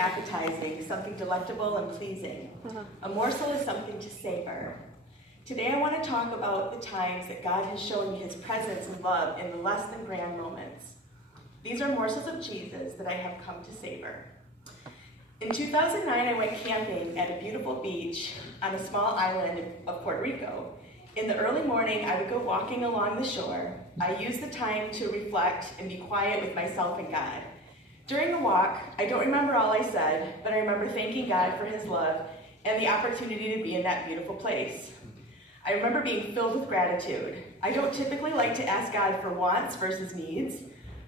appetizing, something delectable and pleasing. A morsel is something to savor. Today I want to talk about the times that God has shown me his presence and love in the less than grand moments. These are morsels of Jesus that I have come to savor. In 2009, I went camping at a beautiful beach on a small island of Puerto Rico. In the early morning, I would go walking along the shore. I used the time to reflect and be quiet with myself and God. During the walk, I don't remember all I said, but I remember thanking God for his love and the opportunity to be in that beautiful place. I remember being filled with gratitude. I don't typically like to ask God for wants versus needs,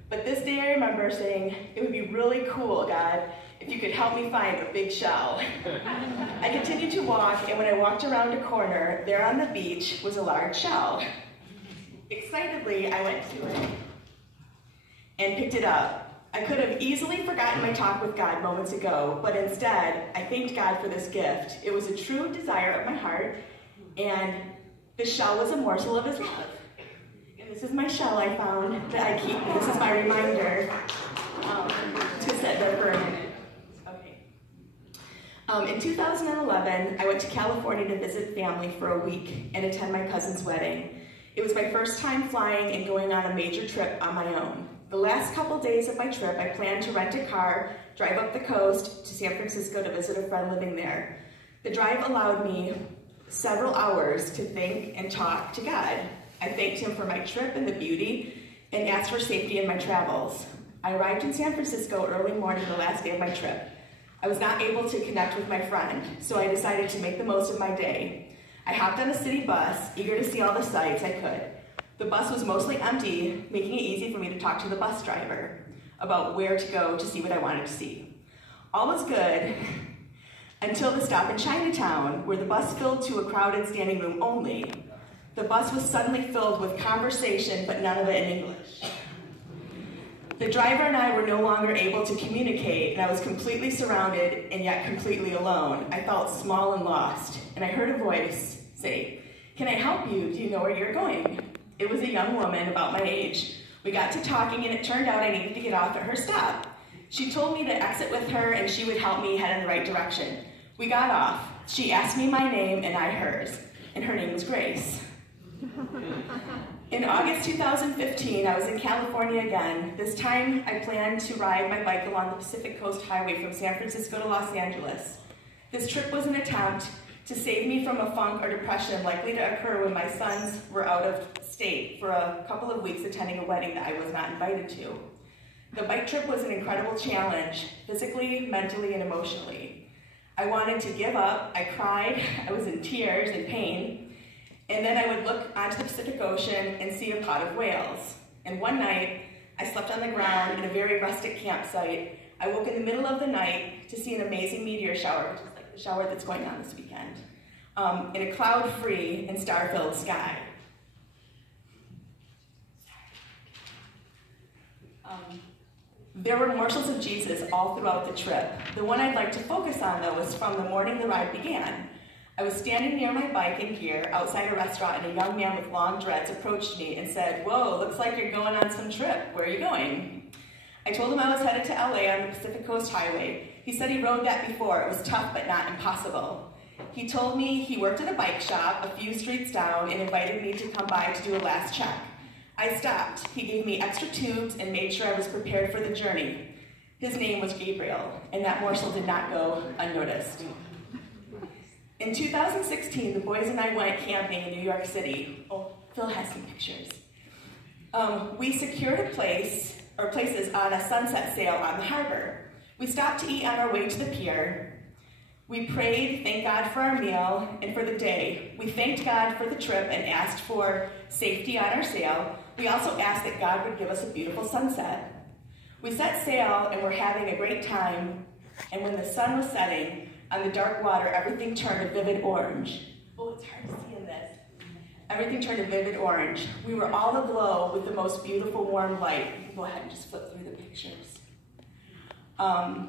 but this day I remember saying, it would be really cool, God, if you could help me find a big shell. I continued to walk, and when I walked around a corner, there on the beach was a large shell. Excitedly, I went to it and picked it up. I could have easily forgotten my talk with God moments ago, but instead, I thanked God for this gift. It was a true desire of my heart, and the shell was a morsel of his love. And this is my shell I found that I keep. This is my reminder to sit there for a minute. Okay. In 2011, I went to California to visit family for a week and attend my cousin's wedding. It was my first time flying and going on a major trip on my own. The last couple days of my trip, I planned to rent a car, drive up the coast to San Francisco to visit a friend living there. The drive allowed me several hours to think and talk to God. I thanked him for my trip and the beauty and asked for safety in my travels. I arrived in San Francisco early morning the last day of my trip. I was not able to connect with my friend, so I decided to make the most of my day. I hopped on a city bus, eager to see all the sights I could. The bus was mostly empty, making it easy for me to talk to the bus driver about where to go to see what I wanted to see. All was good until the stop in Chinatown, where the bus filled to a crowded standing room only. The bus was suddenly filled with conversation, but none of it in English. The driver and I were no longer able to communicate, and I was completely surrounded and yet completely alone. I felt small and lost, and I heard a voice say, "Can I help you? Do you know where you're going?" It was a young woman about my age. We got to talking, and it turned out I needed to get off at her stop. She told me to exit with her, and she would help me head in the right direction. We got off. She asked me my name, and I hers, and her name was Grace. In August 2015, I was in California again. This time, I planned to ride my bike along the Pacific Coast Highway from San Francisco to Los Angeles. This trip was an attempt to save me from a funk or depression likely to occur when my sons were out of state for a couple of weeks attending a wedding that I was not invited to. The bike trip was an incredible challenge, physically, mentally, and emotionally. I wanted to give up, I cried, I was in tears and pain, and then I would look onto the Pacific Ocean and see a pod of whales. And one night, I slept on the ground in a very rustic campsite. I woke in the middle of the night to see an amazing meteor shower, which is like the shower that's going on this weekend, in a cloud-free and star-filled sky. There were morsels of Jesus all throughout the trip. The one I'd like to focus on, though, was from the morning the ride began. I was standing near my bike and gear outside a restaurant, and a young man with long dreads approached me and said, "Whoa, looks like you're going on some trip. Where are you going?" I told him I was headed to LA on the Pacific Coast Highway. He said he rode that before. It was tough, but not impossible. He told me he worked at a bike shop a few streets down and invited me to come by to do a last check. I stopped. He gave me extra tubes and made sure I was prepared for the journey. His name was Gabriel, and that morsel did not go unnoticed. In 2016, the boys and I went camping in New York City. Oh, Phil has some pictures. We secured places on a sunset sail on the harbor. We stopped to eat on our way to the pier. We prayed, thanked God for our meal and for the day. We thanked God for the trip and asked for safety on our sail. We also asked that God would give us a beautiful sunset. We set sail and were having a great time, and when the sun was setting on the dark water, everything turned a vivid orange. Oh, it's hard to see in this. Everything turned a vivid orange. We were all aglow with the most beautiful warm light. You can go ahead and just flip through the pictures. All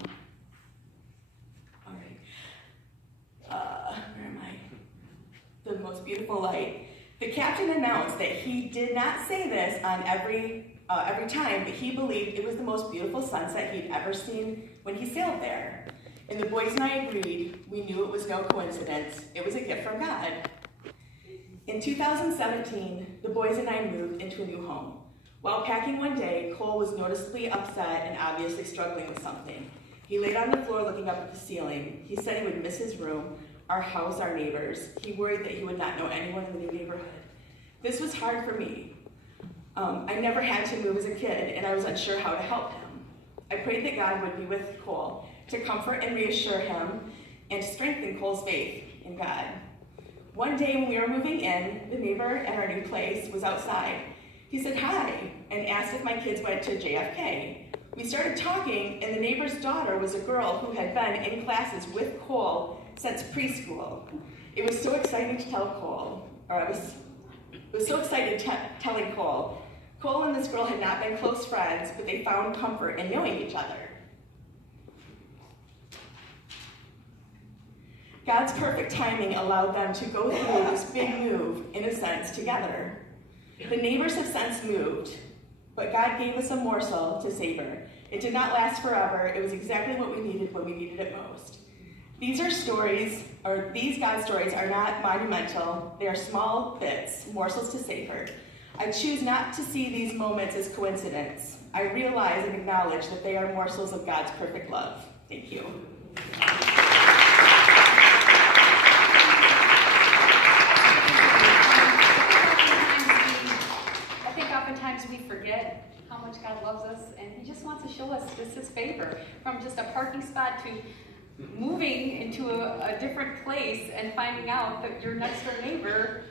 right. Where am I? The most beautiful light. The captain announced that he did not say this on every time, but he believed it was the most beautiful sunset he'd ever seen when he sailed there. And the boys and I agreed. We knew it was no coincidence. It was a gift from God. In 2017, the boys and I moved into a new home. While packing one day, Cole was noticeably upset and obviously struggling with something. He laid on the floor looking up at the ceiling. He said he would miss his room, our house, our neighbors. He worried that he would not know anyone in the new neighborhood. This was hard for me. I never had to move as a kid, and I was unsure how to help him. I prayed that God would be with Cole to comfort and reassure him and to strengthen Cole's faith in God. One day when we were moving in, the neighbor at our new place was outside. He said hi and asked if my kids went to JFK. We started talking, and the neighbor's daughter was a girl who had been in classes with Cole since preschool. It was so exciting to tell Cole, or I was so excited telling Cole. Cole and this girl had not been close friends, but they found comfort in knowing each other. God's perfect timing allowed them to go through this big move, in a sense, together. The neighbors have since moved, but God gave us a morsel to savor. It did not last forever. It was exactly what we needed when we needed it most. These God stories are not monumental. They are small bits, morsels to savor. I choose not to see these moments as coincidence. I realize and acknowledge that they are morsels of God's perfect love. Thank you. I think oftentimes we forget how much God loves us, and He just wants to show us just His favor. From just a parking spot to moving into a different place and finding out that your next door neighbor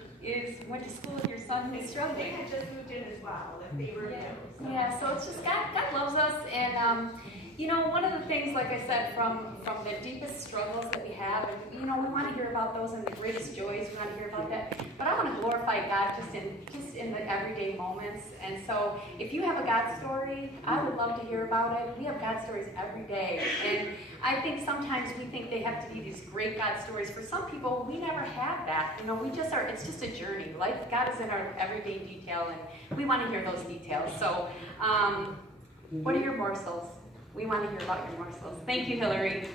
went to school with your son who's struggling. They had just moved in as well, if they were new. Yeah, so it's just God loves us, and you know, one of the things, like I said, from the deepest struggles that we have, and you know, we want to hear about those and the greatest joys. We want to hear about that, but I want to glorify God just in the everyday moments. And so, if you have a God story, I would love to hear about it. We have God stories every day, and I think sometimes we think they have to be these great God stories. For some people, we never have that. You know, we just are. It's just a journey. Life, God is in our everyday detail, and we want to hear those details. So, what are your morsels? We want to hear about your morsels. Thank you, Hillary.